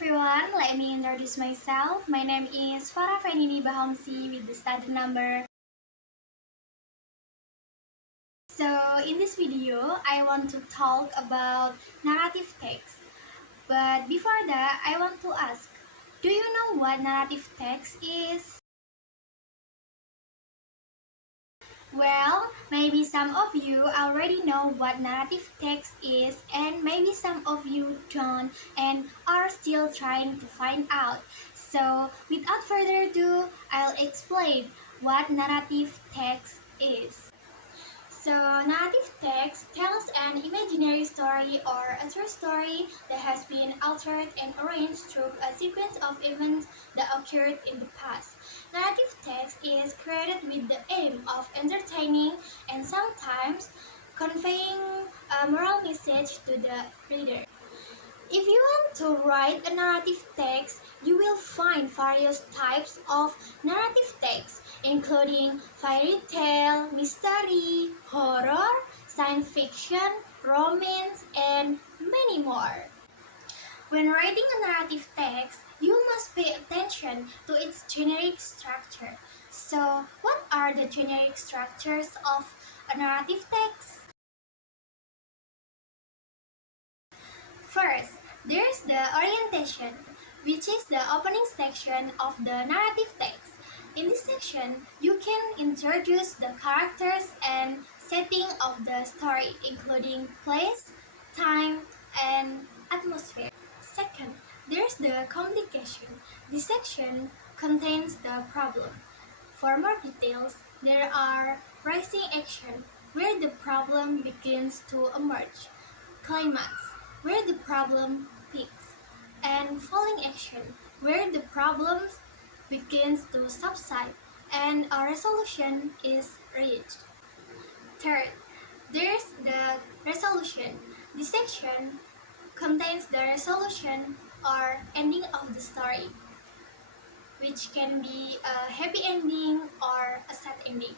everyone, let me introduce myself. My name is Farah Fanini Bahamsi with the study number. So in this video, I want to talk about narrative text. But before that, I want to ask, do you know what narrative text is? Well, maybe some of you already know what narrative text is, and maybe some of you don't and are still trying to find out. So, without further ado, I'll explain what narrative text is. So, narrative text tells an imaginary story or a true story that has been altered and arranged through a sequence of events that occurred in the past. Narrative text is created with the aim of entertaining and sometimes conveying a moral message to the reader. If you want to write a narrative text, you will find various types of narrative text, including fairy tale, mystery, horror, science fiction, romance, and many more. When writing a narrative text, you must pay attention to its generic structure. So, what are the generic structures of a narrative text? First, there's the orientation, which is the opening section of the narrative text. In this section, you can introduce the characters and setting of the story, including place, time, and atmosphere. Second, there's the complication. This section contains the problem. For more details, there are rising action, where the problem begins to emerge, climax, where the problem peaks, and falling action, where the problem begins to subside and a resolution is reached. Third, there's the resolution. This section contains the resolution or ending of the story, which can be a happy ending or a sad ending.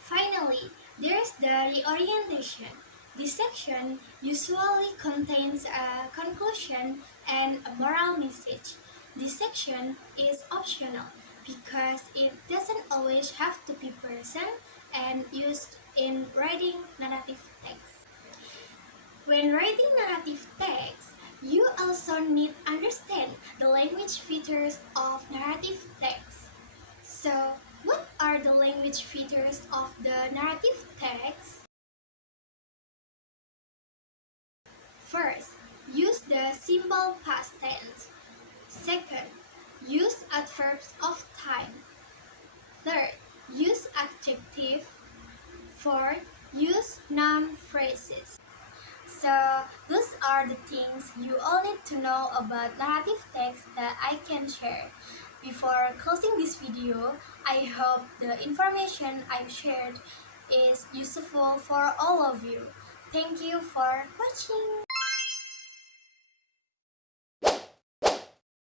Finally, there's the reorientation. This section usually contains a conclusion and a moral message. This section is optional because it doesn't always have to be present and used in writing narrative text. When writing narrative text, you also need to understand the language features of narrative text. So, what are the language features of the narrative text? First, use the simple past tense. Second, use adverbs of time. Third, use adjective. Fourth, use noun phrases. So, those are the things you all need to know about narrative text that I can share. Before closing this video, I hope the information I've shared is useful for all of you. Thank you for watching.